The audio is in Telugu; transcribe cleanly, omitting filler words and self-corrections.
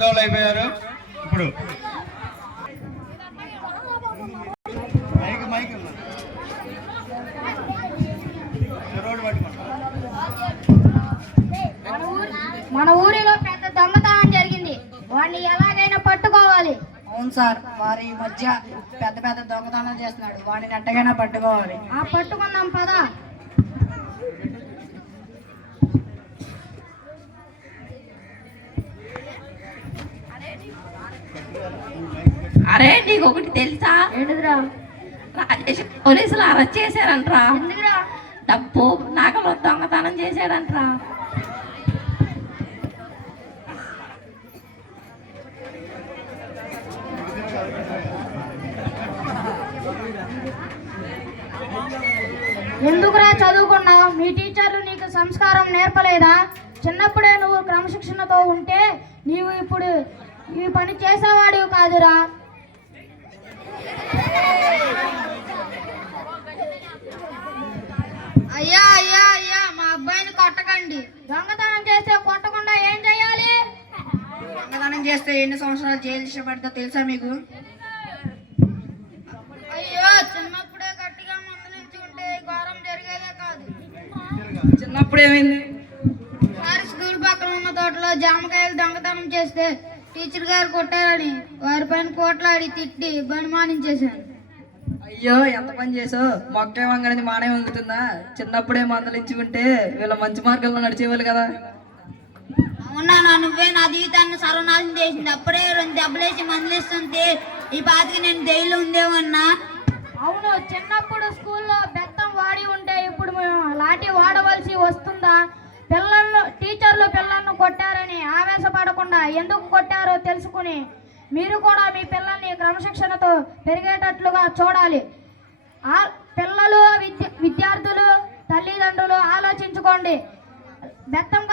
పెద్దవాళ్ళు అయిపోయారు. ఇప్పుడు మన ఊరిలో పెద్ద దొంగతనం జరిగింది. వాడిని ఎలాగైనా పట్టుకోవాలి. అవును సార్, వారి మధ్య పెద్ద పెద్ద దొంగతనం చేస్తున్నాడు. వాడిని ఎట్టగైనా పట్టుకోవాలి. పట్టుకుందాం పదా. అరే నీకు ఒకటి తెలుసా? ఏంటిదిరా? రాజేష్ పోలీసులు అరెస్ట్ చేశారంట్రా. ఎందుకురా? డబ్బు నగలు దొంగతనం చేశాడంట్రా. ఎందుకురా చదువుకున్నావు? మీ టీచర్లు నీకు సంస్కారం నేర్పలేదా? చిన్నప్పుడే నువ్వు క్రమశిక్షణతో ఉంటే నీవు ఇప్పుడు ఈ పని చేసేవాడివి కాదురా. అయ్యా అయ్యా అయ్యా, మా అబ్బాయిని కొట్టకండి. దొంగతనం చేస్తే కొట్టకుండా ఏం చేయాలి? దొంగతనం చేస్తే ఎన్ని సంవత్సరాలు జైలు శిక్ష పడుతుందో తెలుసా మీకు? అయ్యో, చిన్నప్పుడే గట్టిగా మందలించి ఉంటే ఘోరం జరిగేదే కాదు. చిన్నప్పుడు ఏమైంది? సారి స్కూల్ పక్కన ఉన్న తోటలో జామకాయలు దొంగతనం చేస్తే టీచర్ గారు కొట్టారని వారిపైన కోట్లాడి తిట్టి బహుమానించేశాను. అయ్యో, ఎంత పని చేసావు! మొక్క వంగఅనేది మానే వంగుతుందా? చిన్నప్పుడే మందలించుకుంటే వీళ్ళ మంచి మార్గంలో నడిచేవాళ్ళు కదా. అవునా, నువ్వే నా జీవితాన్ని సర్వనాశనం చేసింది. అప్పుడే 2 దెబ్బలేసి మందలిస్తుంటే ఈ పాతికి నేను జైల్లో ఉందేమన్నా. అవును, చిన్నప్పుడు స్కూల్లో బెత్తం వాడి ఉంటే ఇప్పుడు లాఠీ వాడవలసి వస్తుందా? టీచర్లు పిల్లలను కొట్టారని ఆవేశపడకుండా ఎందుకు కొట్టారో తెలుసుకుని మీరు కూడా మీ పిల్లల్ని క్రమశిక్షణతో పెరిగేటట్లుగా చూడాలి. పిల్లలు, విద్యార్థులు, తల్లిదండ్రులు ఆలోచించుకోండి. బెత్తం